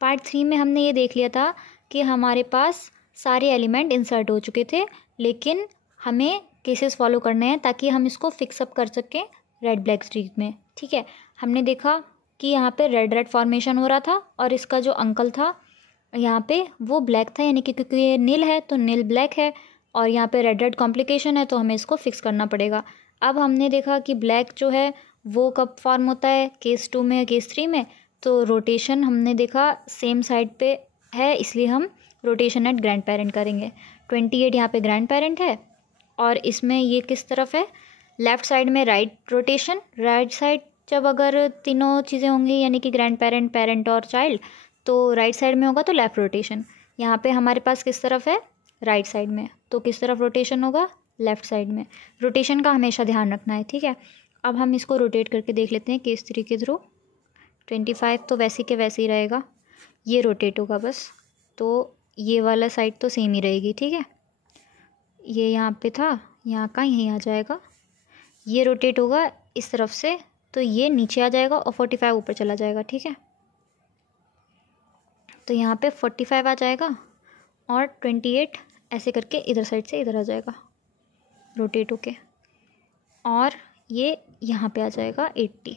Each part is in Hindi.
पार्ट 3 में हमने ये देख लिया था कि हमारे पास सारे एलिमेंट इंसर्ट हो चुके थे, लेकिन हमें केसेस फॉलो करने हैं ताकि हम इसको फिक्सअप कर सकें रेड ब्लैक ट्री में। ठीक है, हमने देखा कि यहाँ पे रेड रेड फॉर्मेशन हो रहा था और इसका जो अंकल था यहाँ पे वो ब्लैक था, यानी कि क्योंकि ये नील है तो नील ब्लैक है, और यहाँ पे रेड रेड कॉम्प्लिकेशन है तो हमें इसको फिक्स करना पड़ेगा। अब हमने देखा कि ब्लैक जो है वो कब फॉर्म होता है, केस 2 में, केस 3 में। तो रोटेशन हमने देखा सेम साइड पे है, इसलिए हम रोटेशन एट ग्रैंड पेरेंट करेंगे। 28 यहाँ पे ग्रैंड पेरेंट है और इसमें ये किस तरफ है, लेफ़्ट साइड में राइट रोटेशन। राइट साइड जब अगर तीनों चीज़ें होंगी यानी कि ग्रैंड पेरेंट, पेरेंट और चाइल्ड, तो राइट साइड में होगा तो लेफ़्ट रोटेशन। यहाँ पे हमारे पास किस तरफ है, राइट साइड में, तो किस तरफ रोटेशन होगा, लेफ़्ट साइड में। रोटेशन का हमेशा ध्यान रखना है। ठीक है, अब हम इसको रोटेट करके देख लेते हैं केस 3 के थ्रू। 25 तो वैसे के वैसे ही रहेगा, ये रोटेट होगा बस, तो ये वाला साइड तो सेम ही रहेगी। ठीक है, ये यहाँ पे था, यहाँ का यहीं आ जाएगा, ये रोटेट होगा इस तरफ से तो ये नीचे आ जाएगा और 45 ऊपर चला जाएगा। ठीक है, तो यहाँ पे 45 आ जाएगा और 28 ऐसे करके इधर साइड से इधर आ जाएगा रोटेट होके, और ये यहाँ पे आ जाएगा 80।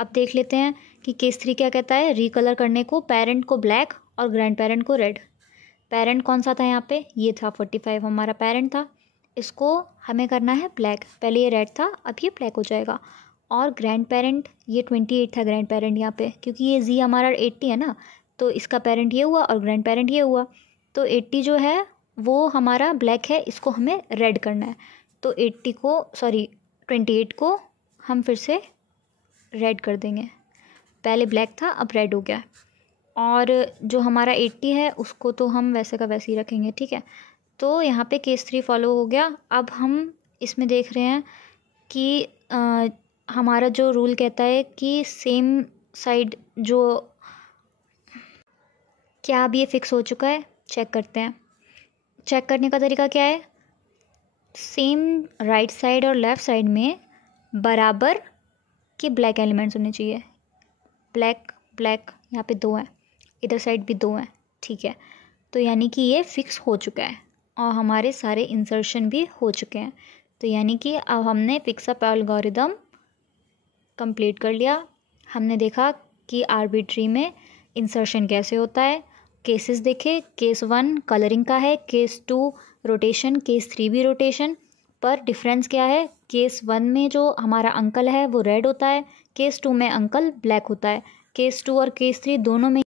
अब देख लेते हैं कि केस 3 क्या कहता है, रिकलर करने को पेरेंट को ब्लैक और ग्रैंड पेरेंट को रेड। पेरेंट कौन सा था यहाँ पे, ये था 45 हमारा पेरेंट था, इसको हमें करना है ब्लैक। पहले ये रेड था, अब ये ब्लैक हो जाएगा। और ग्रैंड पेरेंट ये 28 था ग्रैंड पेरेंट यहाँ पे, क्योंकि ये जी हमारा 80 है ना, तो इसका पेरेंट ये हुआ और ग्रैंड पेरेंट ये हुआ। तो 80 जो है वो हमारा ब्लैक है, इसको हमें रेड करना है। तो 28 को हम फिर से रेड कर देंगे। पहले ब्लैक था, अब रेड हो गया। और जो हमारा 80 है उसको तो हम वैसे का वैसे ही रखेंगे। ठीक है, तो यहाँ पे केस 3 फॉलो हो गया। अब हम इसमें देख रहे हैं कि हमारा जो रूल कहता है कि सेम साइड जो, क्या अब ये फिक्स हो चुका है, चेक करते हैं। चेक करने का तरीका क्या है, सेम राइट साइड और लेफ़्ट साइड में बराबर के ब्लैक एलिमेंट्स होने चाहिए। ब्लैक ब्लैक यहाँ पे 2 हैं, इधर साइड भी 2 हैं। ठीक है, तो यानी कि ये फिक्स हो चुका है और हमारे सारे इंसर्शन भी हो चुके हैं। तो यानी कि अब हमने फिक्सअप एल्गोरिदम कंप्लीट कर लिया। हमने देखा कि आर्बिट्री में इंसर्शन कैसे होता है, केसेस देखे, केस 1 कलरिंग का है, केस 2 रोटेशन, केस 3 भी रोटेशन। पर डिफरेंस क्या है, केस 1 में जो हमारा अंकल है वो रेड होता है, केस 2 में अंकल ब्लैक होता है। केस 2 और केस 3 दोनों में